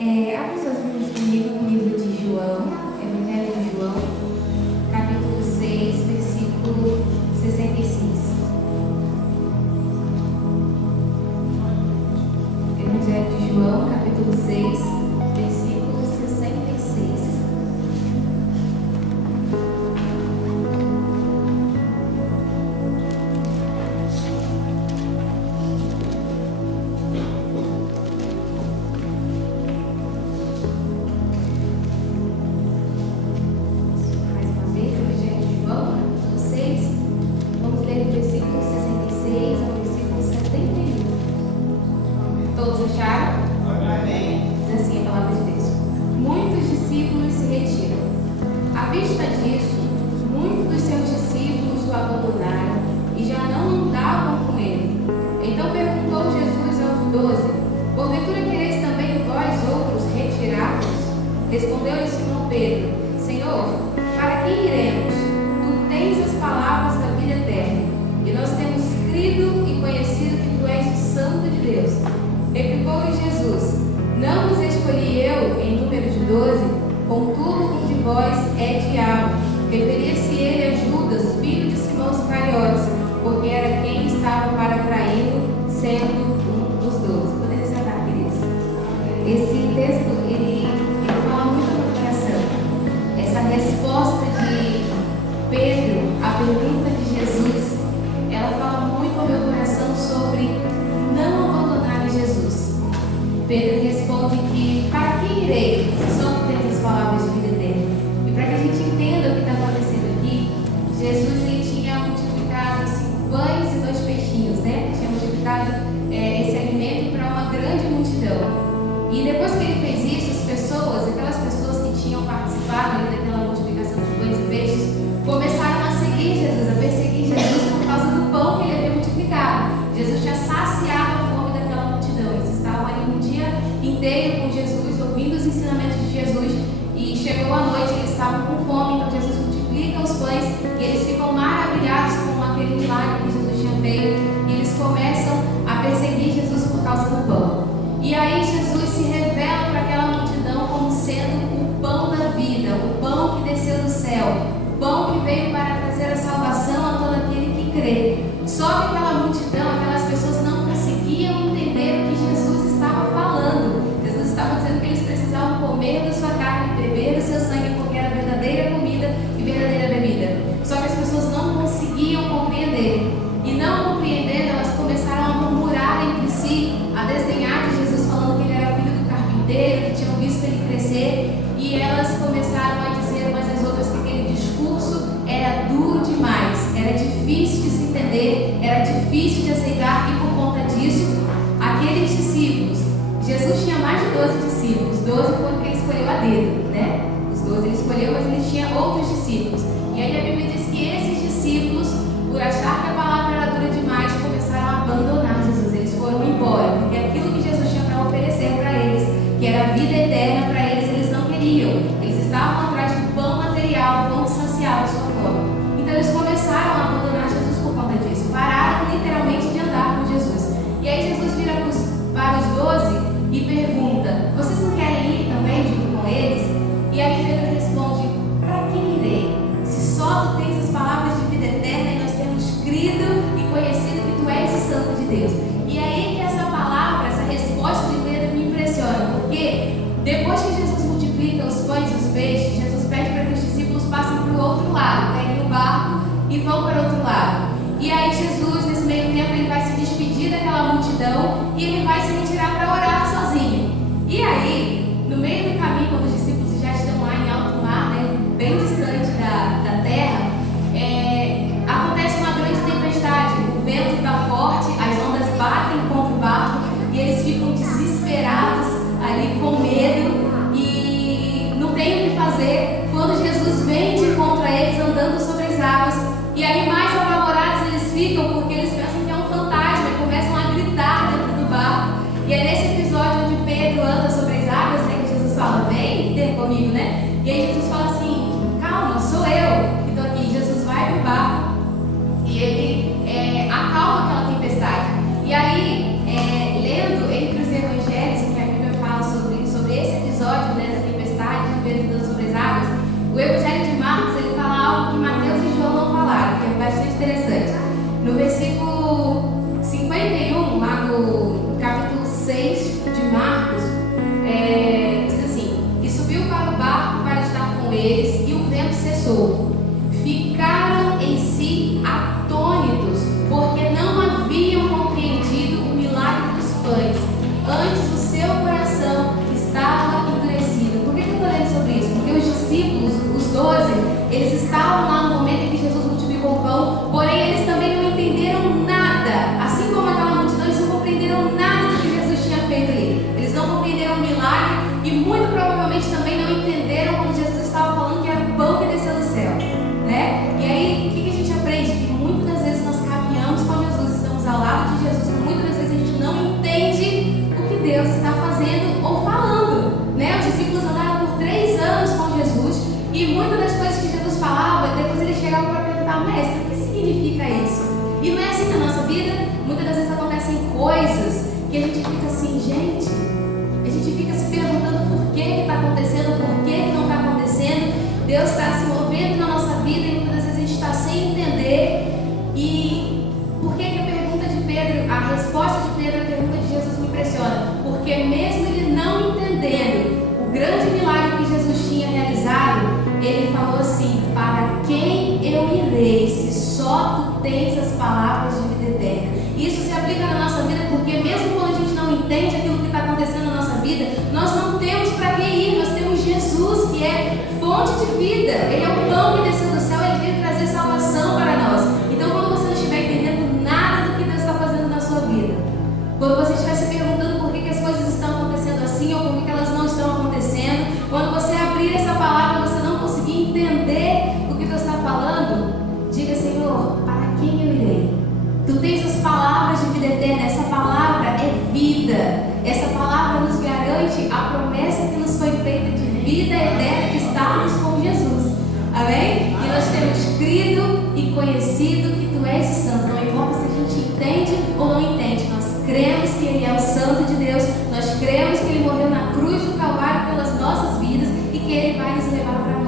Abra suas Bíblias comigo no livro de João, Evangelho de João, capítulo 6, versículo 66. Evangelho de João, capítulo 6, versículo 66. Respondeu-lhe Simão Pedro: Senhor, para quem iremos? Tu tens as palavras da vida eterna, e nós temos crido e conhecido que tu és o Santo de Deus. Replicou-lhe Jesus: Não vos escolhi eu em número de 12? Contudo, um de vós é diabo. Referia-se ele a Judas, filho de Simão Iscariotes, porque era quem estava para traí-lo, sendo um dos 12. Podemos sentar, queridos? Esse texto, ele fala muito no meu coração. Essa resposta de Pedro à pergunta de Jesus, ela fala muito ao meu coração sobre não abandonar Jesus. Pedro responde que para quem irei, se só tu tens as palavras de vida eterna? E para que a gente entenda o que está acontecendo aqui, Jesus ele tinha multiplicado 5 pães e 2 peixinhos, né? Tinha multiplicado esse alimento para uma grande multidão. E depois que ele fez isso, as pessoas, aquelas pessoas que tinham participado ali daquela multiplicação de pães e peixes, começaram a seguir Jesus, a perseguir Jesus por causa do pão que ele havia multiplicado. Jesus tinha saciado a fome daquela multidão. Eles estavam ali um dia inteiro com Jesus, ouvindo os ensinamentos de Jesus, e chegou a noite, eles estavam com fome, então Jesus multiplica os pães e eles ficam maravilhados com aquele milagre que Jesus tinha feito, e eles começam a perseguir Jesus por causa do pão. E aí Jesus se revela para aquela multidão como sendo o pão da vida, o pão que desceu do céu, o pão que veio para trazer a salvação a todo aquele que crê. Só que aquela multidão, aquelas pessoas não conseguiam entender o que Jesus estava falando. Jesus estava dizendo que eles precisavam comer da sua carne, beber do seu sangue, porque era verdadeira comida e verdadeira bebida. Só que as pessoas não conseguiam compreender. E não compreendendo, elas começaram a murmurar entre si, a desdenhar de Jesus, falando que ele era filho do carpinteiro, que tinham visto ele crescer, e elas começaram a dizer umas às outras que aquele discurso era duro demais, era difícil de se entender, era difícil de aceitar, e por conta disso, aqueles discípulos, Jesus tinha mais de 12 discípulos, 12 foi porque ele escolheu a dedo, né? Os 12 ele escolheu, mas ele tinha outros discípulos, e aí a Bíblia diz que esses discípulos, por achar que a palavra era dura demais, começaram a abandonar Jesus. Eles foram embora, porque aquilo que Jesus tinha para oferecer para eles, que era a vida eterna para eles, eles não queriam. Eles estavam atrás do pão material, pão que saciava a sua fome. Então eles começaram a abandonar Jesus por conta disso. Pararam literalmente de andar com Jesus. E aí Jesus vira para os 12 e pergunta: vocês não querem ir também junto com eles? E aí Pedro responde: para quem irei? Se só tu tens as palavras de vida eterna e nós temos crido e conhecido que tu és o Santo de Deus. E aí que essa palavra, essa resposta de Pedro me impressiona, porque depois que Jesus multiplica os pães e os peixes, Jesus pede para que os discípulos passem para o outro lado, peguem o barco e vão para o outro lado. E aí Jesus, nesse meio tempo, ele vai se despedir daquela multidão e ele vai se retirar para orar sozinho. E aí, no meio do caminho, quando os discípulos já estão lá em alto mar, né, bem distante da terra, acontece uma grande tempestade. O vento está forte, as ondas batem contra o barco e eles ficam desesperados ali, com medo, e não tem o que fazer quando Jesus vem de encontro a eles andando sobre as águas. E aí, mais apavorados eles ficam, porque eles pensam que é um fantasma e começam a gritar dentro do barco. E é nesse episódio onde Pedro anda sobre as águas, né, que Jesus fala: vem ter comigo, né? E aí Jesus fala assim: calma, sou eu que estou aqui. Jesus vai para o barco e ele acalma aquela tempestade. E aí, lendo entre os evangelhos, que a Bíblia fala sobre esse Eles estavam lá no momento em que Jesus multiplicou o pão, porém eles também não entenderam nada. Assim como aquela multidão, eles não compreenderam nada do que Jesus tinha feito ali. Eles não compreenderam o milagre e muito provavelmente também não entenderam quando Jesus estava falando que era o pão que desceu do céu, né? E aí, o que a gente aprende? Que muitas das vezes nós caminhamos com Jesus, estamos ao lado de Jesus, mas muitas das vezes a gente não entende o que Deus está fazendo ou falando, né? Os discípulos andaram por 3 anos com Jesus e muitas das coisas que Jesus falava, depois eles chegavam para perguntar: mestre, o que significa isso? E não é assim na nossa vida. Muitas das vezes acontecem coisas que a gente fica assim, gente, a gente fica se perguntando por que está acontecendo, por que não está acontecendo. Deus está se movendo na nossa vida e muitas das vezes a gente está sem entender. E por que a pergunta de Pedro, a resposta de Pedro à pergunta de Jesus me impressiona? Porque mesmo ele não entendendo o grande milagre que Jesus tinha realizado, ele falou assim: para quem eu irei se só tu tens as palavras de vida eterna? Isso se aplica na nossa vida, porque mesmo quando a gente não entende aquilo que está acontecendo na nossa vida, nós não temos para quem ir. Nós temos Jesus, que é fonte de vida. Ele é o pão que desceu do céu, ele veio trazer salvação para nós. Então, quando você não estiver entendendo nada do que Deus está fazendo na sua vida, quando você estiver se perguntando por que as coisas estão acontecendo assim ou por que elas não estão acontecendo, quando você abrir essa palavra e você não conseguir entender o que Deus está falando, diga: Senhor, para quem eu irei? Tu tens as palavras de vida eterna. Essa palavra é vida. Essa palavra nos garante a promessa que nos foi feita de vida eterna, de estarmos com Jesus. Amém? E nós temos crido e conhecido que Tu és o Santo. Não importa se a gente entende ou não entende, nós cremos que Ele é o Santo de Deus. Nós cremos que Ele morreu na cruz do Calvário pelas nossas vidas e que Ele vai nos levar para